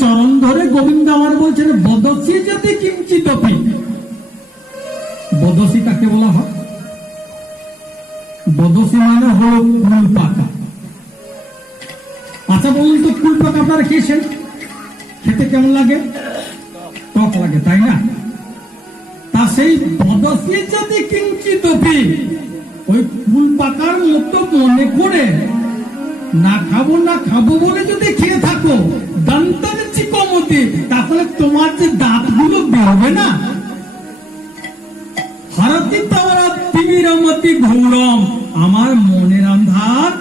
চরণ ধরে গোবিন্দ আমার বলছেন বদসী যদি কিঞ্চিত। বদসী কাকে বলা হয়? বদসী মানে হল কুল পাকা। আচ্ছা বলুন তো, কুল পাকা আপনারা খেয়েছেন? খেতে কেমন লাগে? টক লাগে, তাই না? তা সেই বদসী যদি কিঞ্চিত, ওই কুল পাকার মতো মনে করে না খাবো বলে যদি খেয়ে থাকো দন্তের চিকমতি, তাহলে তোমার যে দাঁতগুলো বেরোবে না। হারতি তারা তিমিরমতি ঘৌরম, আমার মনের আন্ধার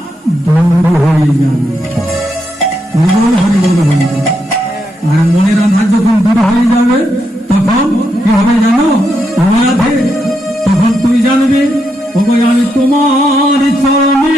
দূর হয়ে যাবে। আর মনের আন্ধার যখন দূর হয়ে যাবে তখন কি হবে জানো? রাধে, তখন তুই জানবি ওগো আমি তোমার চরণে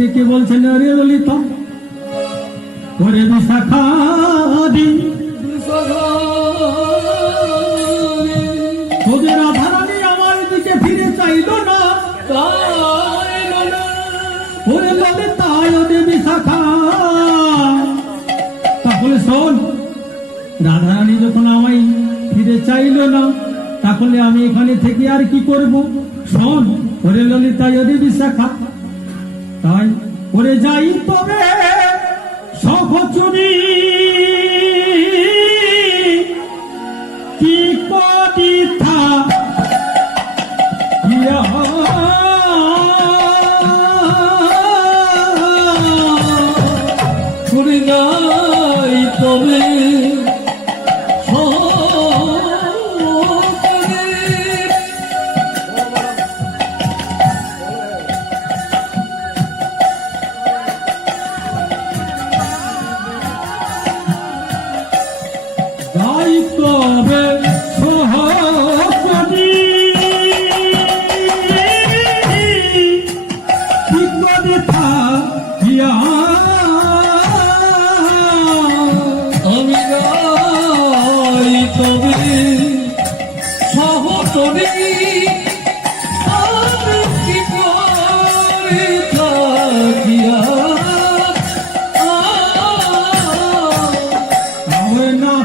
ডেকে বলছেন, আরে ললিতা, ওরে বিশাখা তোদের রাধারানী আমার দিকে ফিরে চাইল না। ওরে ললিতা, ওরে বিশাখা, তাহলে শোন, রাধারানী যখন আমায় ফিরে চাইল না, তাহলে আমি এখানে থেকে আর কি করব? শোন, ওরে ললিতা, ওরে বিশাখা, তাই ওরে যাই তবে সখচুরি কি কটিথা করে যাই তবে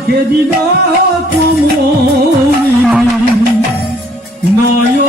চোখে দিল কমলিনী নয়